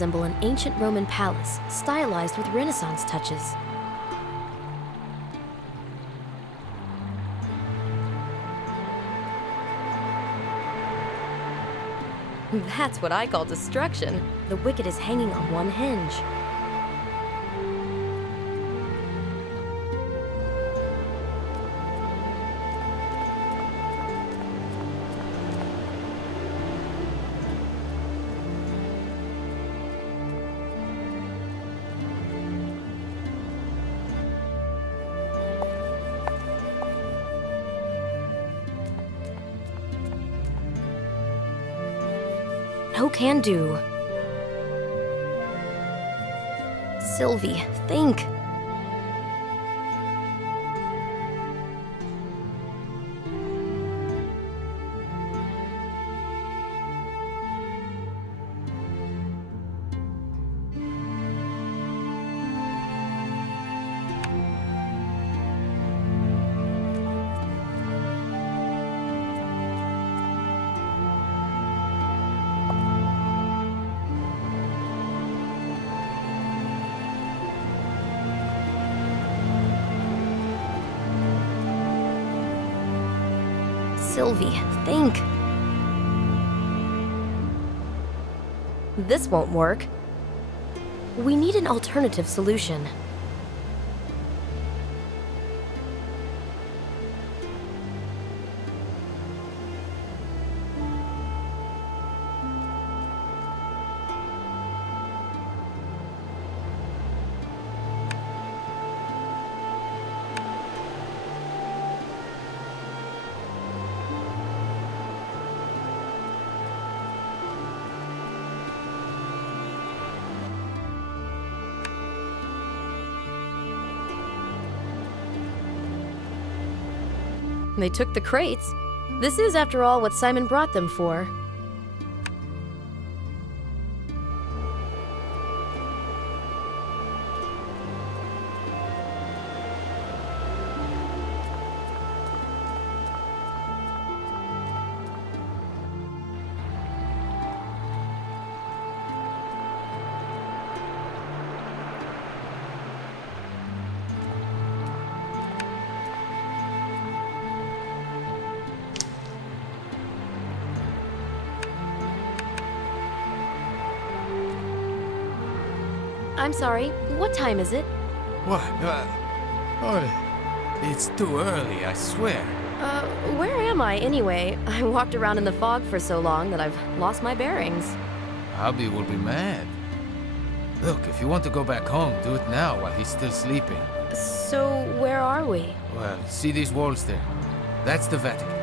resemble an ancient Roman palace, stylized with Renaissance touches. That's what I call destruction. The wicket is hanging on one hinge. No can do. Sylvie, think. Sylvie, think. This won't work. We need an alternative solution. They took the crates. This is, after all, what Simon brought them for. I'm sorry, what time is it? What? It's too early, I swear. Where am I anyway? I walked around in the fog for so long that I've lost my bearings. Abby will be mad. Look, if you want to go back home, do it now while he's still sleeping. So, where are we? Well, see these walls there? That's the Vatican.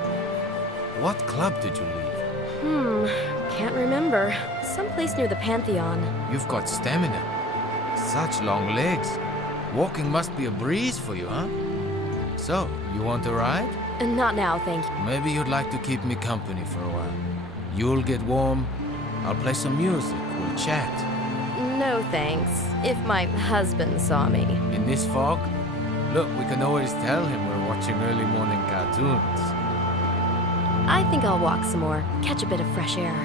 What club did you leave? Can't remember. Someplace near the Pantheon. You've got stamina. Such long legs. Walking must be a breeze for you, huh? So, you want a ride? Not now, thank you. Maybe you'd like to keep me company for a while. You'll get warm, I'll play some music, we'll chat. No thanks, if my husband saw me. In this fog? Look, we can always tell him we're watching early morning cartoons. I think I'll walk some more, catch a bit of fresh air.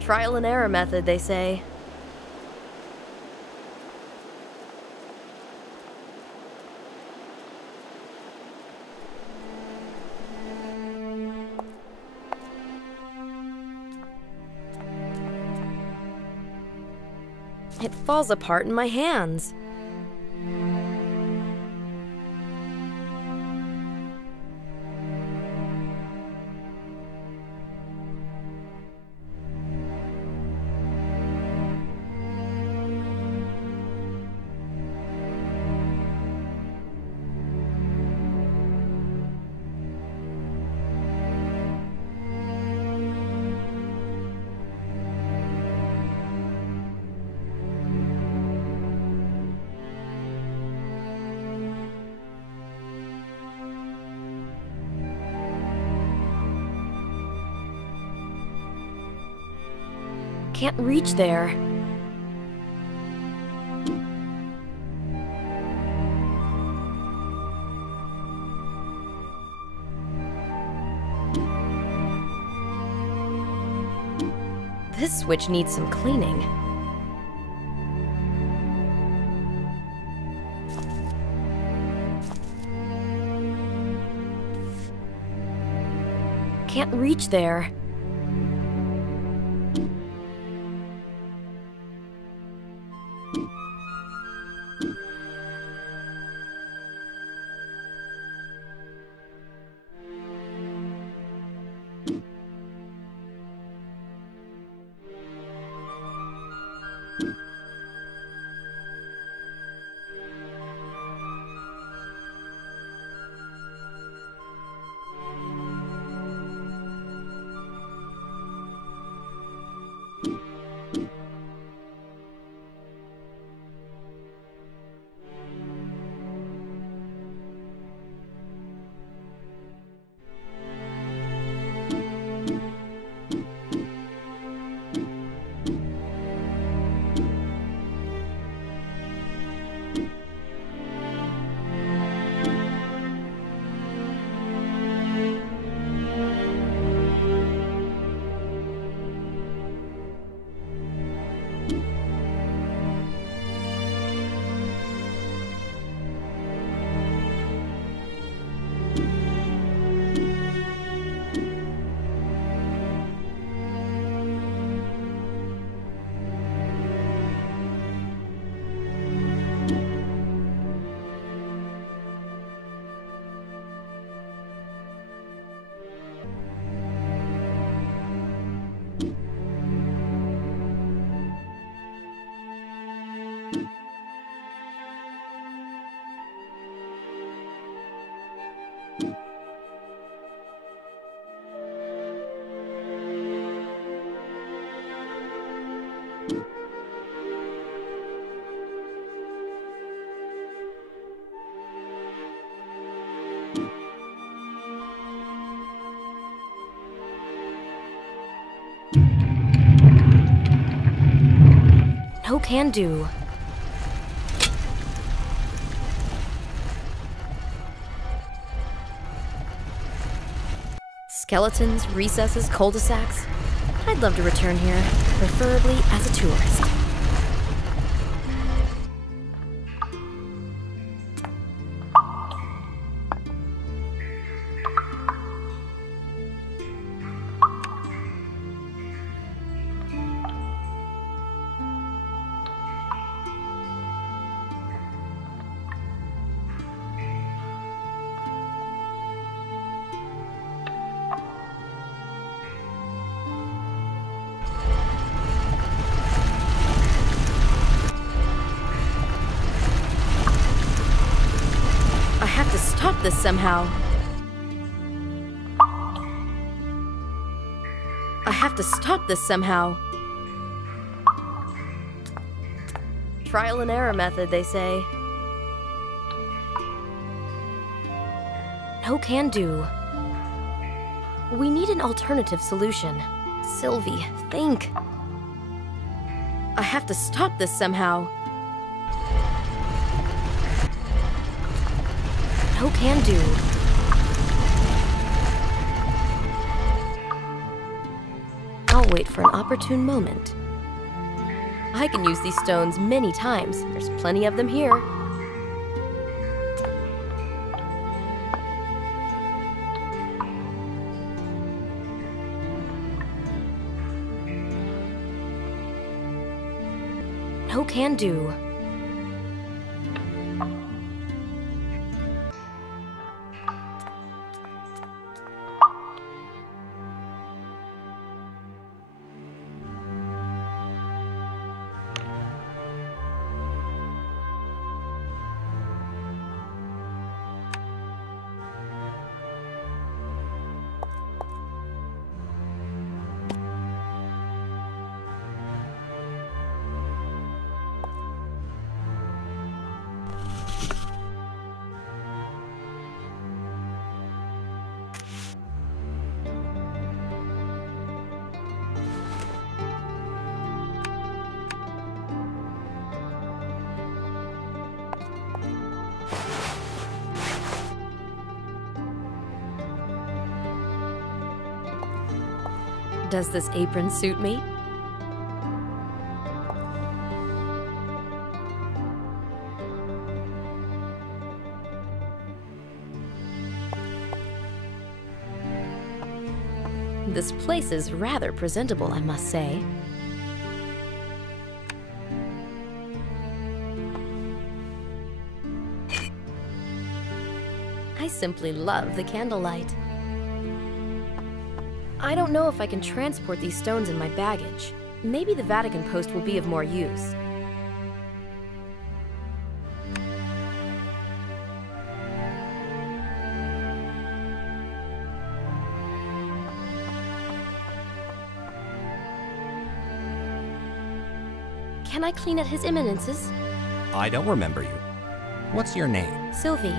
Trial and error method, they say. It falls apart in my hands. Can't reach there. This switch needs some cleaning. Can't reach there. No can do. Skeletons, recesses, cul-de-sacs. I'd love to return here, preferably as a tourist. Stop this somehow. I have to stop this somehow. Trial and error method, they say. No can do. We need an alternative solution. Sylvie, think. I have to stop this somehow. No can do. I'll wait for an opportune moment. I can use these stones many times. There's plenty of them here. No can do. Does this apron suit me? This place is rather presentable, I must say. I simply love the candlelight. I don't know if I can transport these stones in my baggage. Maybe the Vatican post will be of more use. Can I clean at His Eminence's? I don't remember you. What's your name? Sylvie.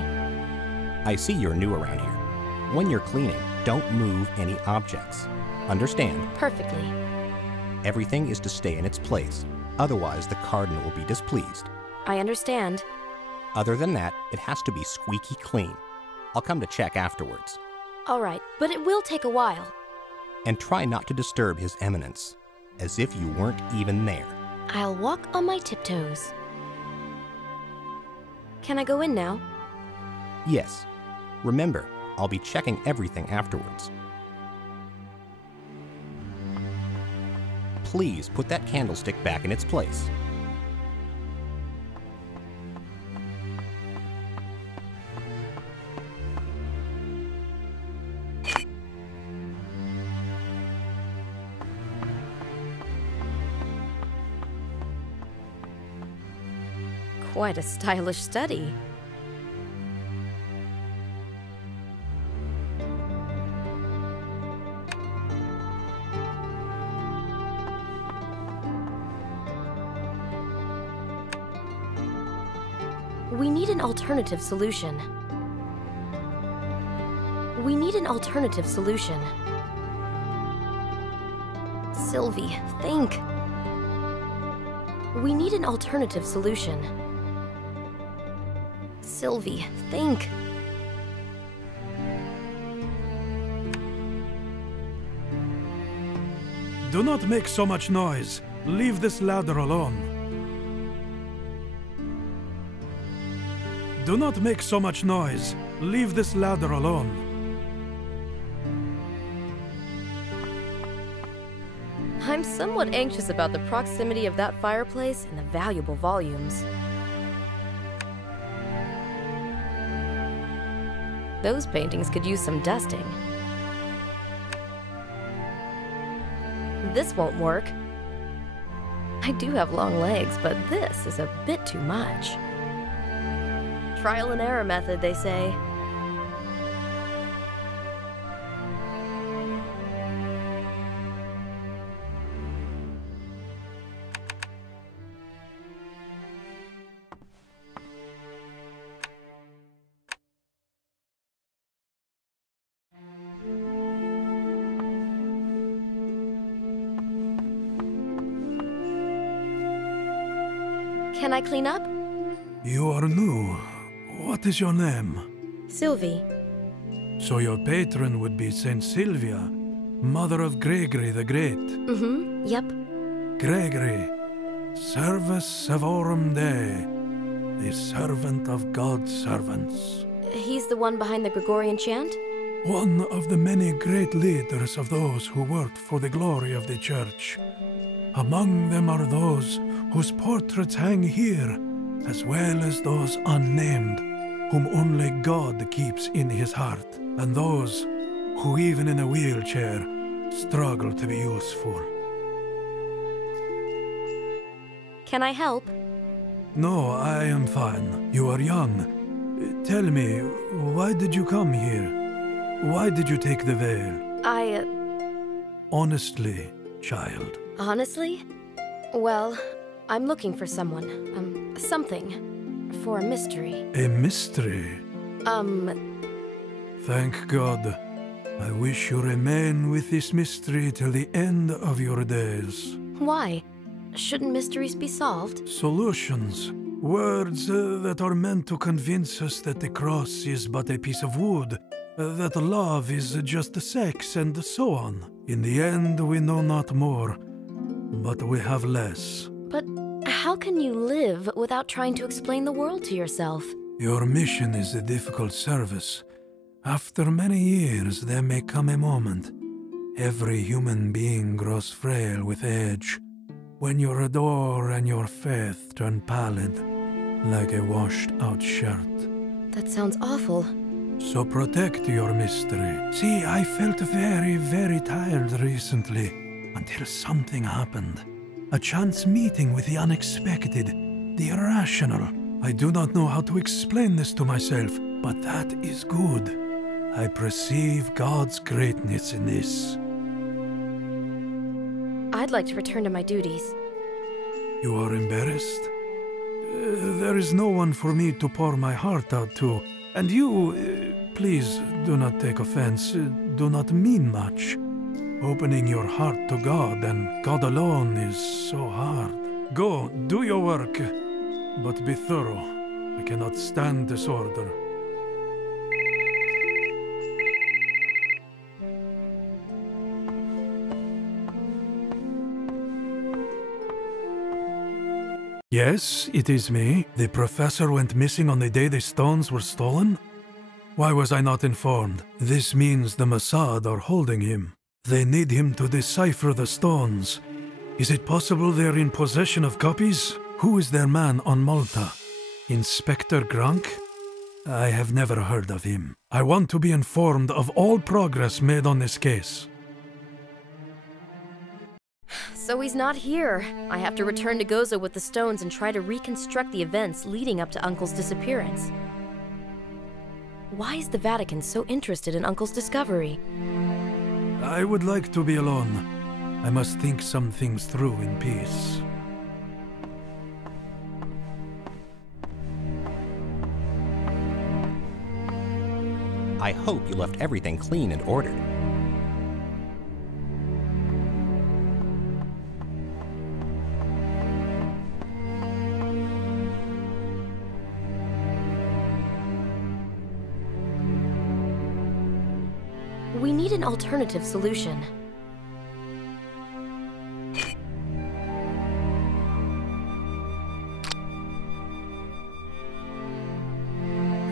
I see you're new around here. When you're cleaning, don't move any objects. Understand? Perfectly. Everything is to stay in its place. Otherwise, the Cardinal will be displeased. I understand. Other than that, it has to be squeaky clean. I'll come to check afterwards. All right, but it will take a while. And try not to disturb His Eminence, as if you weren't even there. I'll walk on my tiptoes. Can I go in now? Yes. Remember, I'll be checking everything afterwards. Please put that candlestick back in its place. Quite a stylish study. We need an alternative solution. We need an alternative solution. Sylvie, think. We need an alternative solution. Sylvie, think. Do not make so much noise. Leave this ladder alone. Do not make so much noise. Leave this ladder alone. I'm somewhat anxious about the proximity of that fireplace and the valuable volumes. Those paintings could use some dusting. This won't work. I do have long legs, but this is a bit too much. Trial and error method, they say. Can I clean up? You are new. What is your name? Sylvie. So your patron would be Saint Sylvia, mother of Gregory the Great. Mm-hmm, yep. Gregory, Servus Servorum Dei, the servant of God's servants. He's the one behind the Gregorian chant? One of the many great leaders of those who worked for the glory of the Church. Among them are those whose portraits hang here, as well as those unnamed, whom only God keeps in his heart, and those who even in a wheelchair struggle to be useful. Can I help? No, I am fine. You are young. Tell me, why did you come here? Why did you take the veil? Honestly, child. Honestly? Well, I'm looking for someone. Something. For a mystery. A mystery? Thank God. I wish you remain with this mystery till the end of your days. Why? Shouldn't mysteries be solved? Solutions. Words that are meant to convince us that the cross is but a piece of wood, that love is just sex and so on. In the end, we know not more, but we have less. But how can you live without trying to explain the world to yourself? Your mission is a difficult service. After many years, there may come a moment. Every human being grows frail with age, when your ardor and your faith turn pallid, like a washed-out shirt. That sounds awful. So protect your mystery. See, I felt very, very tired recently, until something happened. A chance meeting with the unexpected, the irrational. I do not know how to explain this to myself, but that is good. I perceive God's greatness in this. I'd like to return to my duties. You are embarrassed? There is no one for me to pour my heart out to. And you, please do not take offense, do not mean much. Opening your heart to God and God alone is so hard. Go, do your work, but be thorough. I cannot stand disorder. Yes, it is me. The professor went missing on the day the stones were stolen? Why was I not informed? This means the Mossad are holding him. They need him to decipher the stones. Is it possible they're in possession of copies? Who is their man on Malta? Inspector Gronk? I have never heard of him. I want to be informed of all progress made on this case. So he's not here. I have to return to Gozo with the stones and try to reconstruct the events leading up to Uncle's disappearance. Why is the Vatican so interested in Uncle's discovery? I would like to be alone. I must think some things through in peace. I hope you left everything clean and ordered. We need an alternative solution.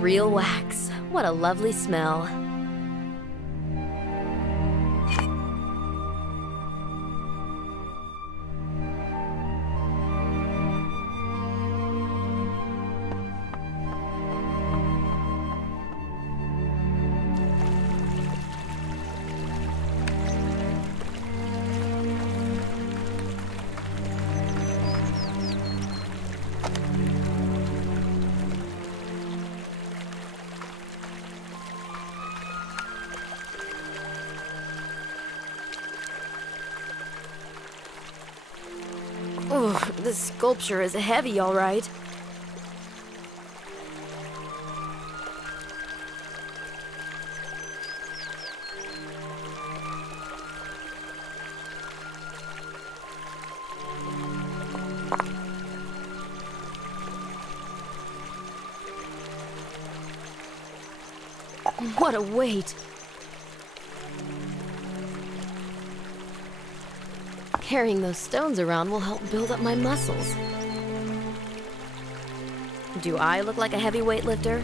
Real wax. What a lovely smell. Oh, this sculpture is heavy, all right. What a weight. Carrying those stones around will help build up my muscles. Do I look like a heavy weightlifter?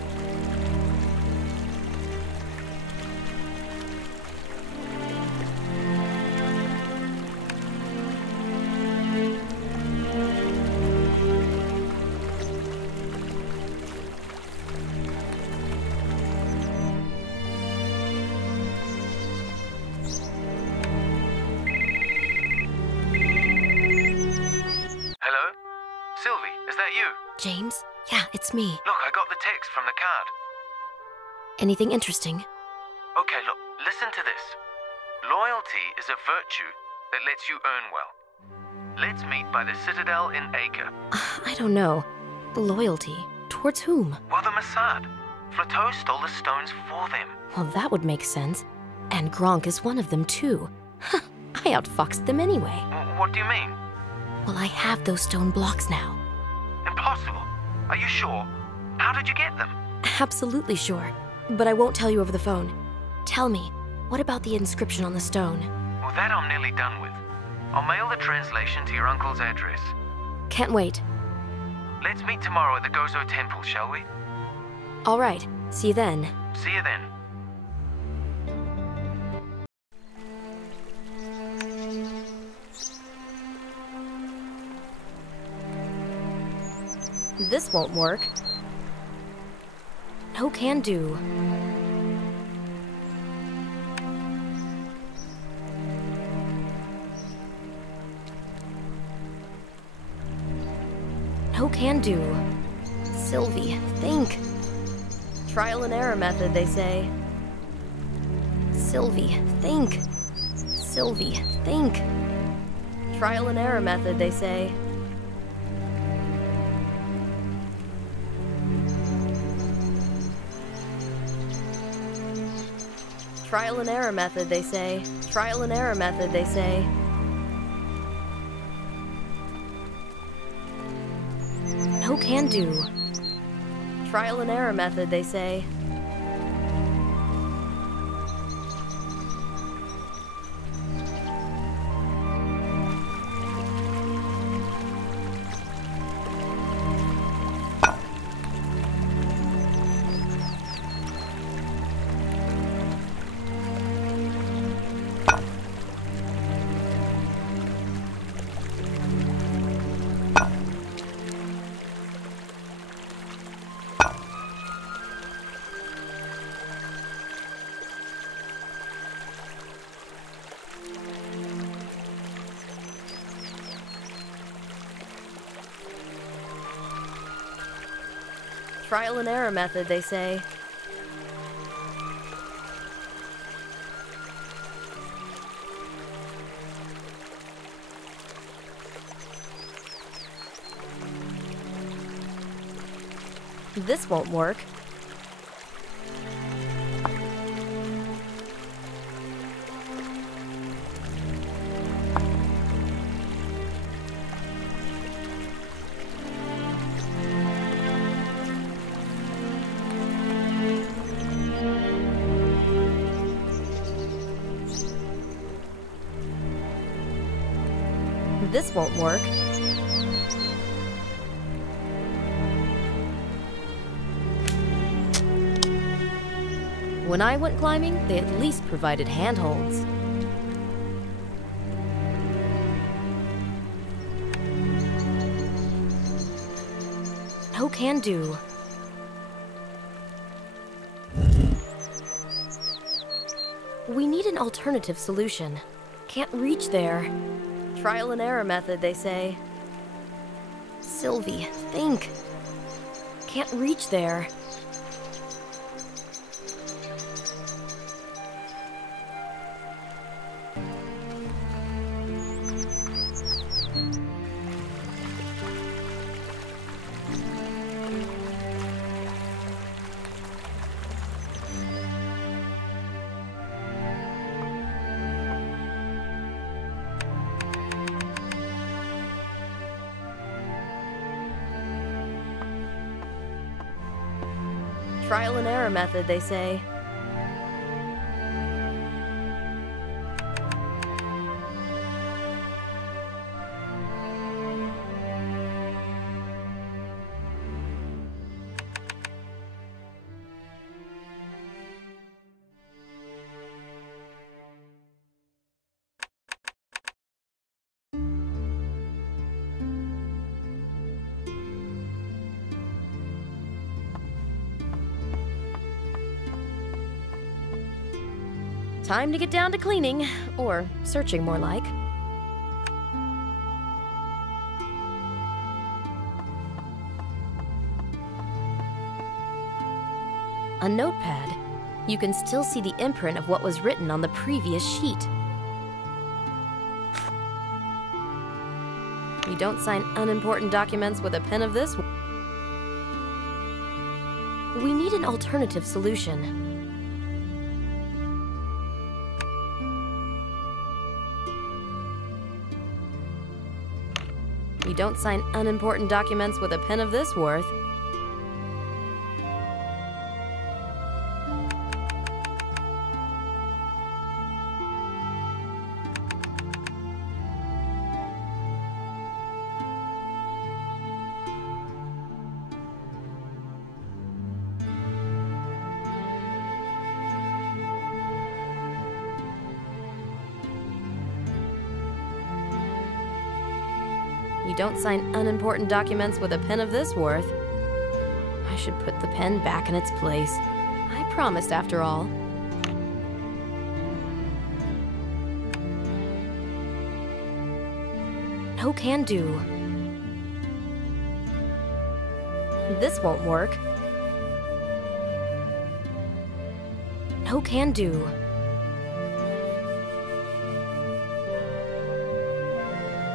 James? Yeah, it's me. Look, I got the text from the card. Anything interesting? Okay, look, listen to this. Loyalty is a virtue that lets you earn well. Let's meet by the Citadel in Acre. I don't know. Loyalty? Towards whom? Well, the Mossad. Flateau stole the stones for them. Well, that would make sense. And Gronk is one of them, too. I outfoxed them anyway. What do you mean? Well, I have those stone blocks now. Impossible. Are you sure? How did you get them? Absolutely sure. But I won't tell you over the phone. Tell me, what about the inscription on the stone? Well, that I'm nearly done with. I'll mail the translation to your uncle's address. Can't wait. Let's meet tomorrow at the Gozo Temple, shall we? All right, see you then. See you then. This won't work. No can do. No can do. Sylvie, think. Trial and error method, they say. Sylvie, think. Sylvie, think. Trial and error method, they say. Trial and error method, they say. Trial and error method, they say. No can do. Trial and error method, they say. Trial and error method, they say. This won't work. This won't work. When I went climbing, they at least provided handholds. No can do. We need an alternative solution. Can't reach there. Trial and error method, they say. Sylvie, think. Can't reach there. Trial and error method, they say. Time to get down to cleaning, or searching more like. A notepad. You can still see the imprint of what was written on the previous sheet. You don't sign unimportant documents with a pen of this. We need an alternative solution. You don't sign unimportant documents with a pen of this worth. You don't sign unimportant documents with a pen of this worth. I should put the pen back in its place. I promised, after all. No can do. This won't work. No can do.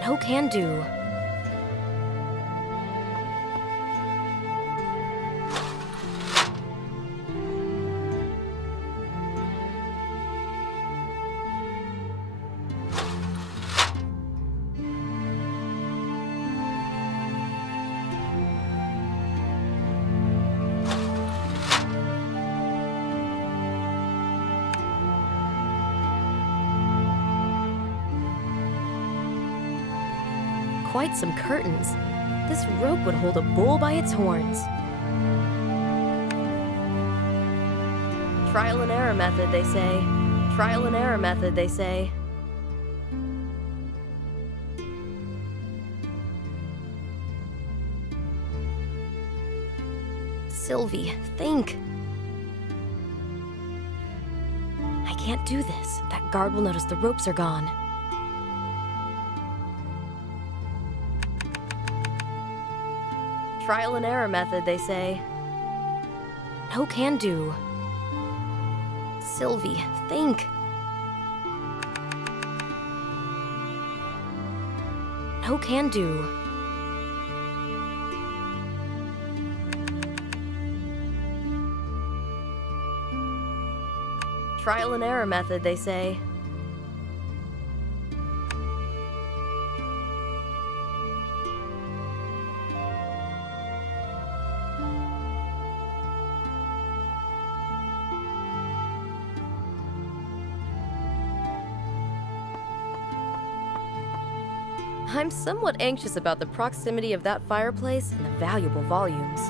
No can do. Quite some curtains. This rope would hold a bull by its horns. Trial and error method, they say. Trial and error method, they say. Sylvie, think. I can't do this. That guard will notice the ropes are gone. Trial and error method, they say. No can do. Sylvie, think. No can do. Trial and error method, they say. I'm somewhat anxious about the proximity of that fireplace and the valuable volumes.